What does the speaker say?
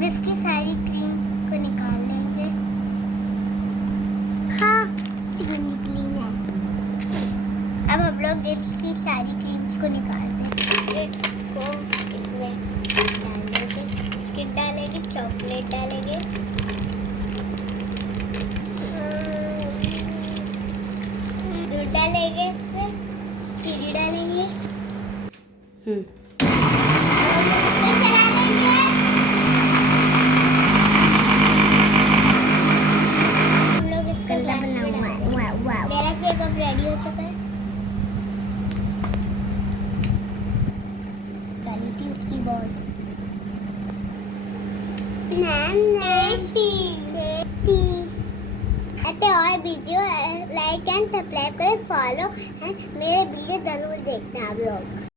अब इसकी सारी क्रीम्स को निकाल लेंगे। हाँ, निकली है। अब हम लोग इसकी सारी क्रीम्स को निकालते हैं। इसको इसमें डालेंगे, बिस्किट डालेंगे, चॉकलेट डालेंगे, दूध डालेंगे, इसमें चीनी डालेंगे, चला देंगे। हम लोग इसका ग्लास में डालेंगे। मेरा शेक अब रेडी हो चुका है। डाली थी उसकी बॉस। और वीडियो लाइक एंड सब्सक्राइब करें, फॉलो एंड मेरे वीडियो जरूर देखते हैं आप लोग।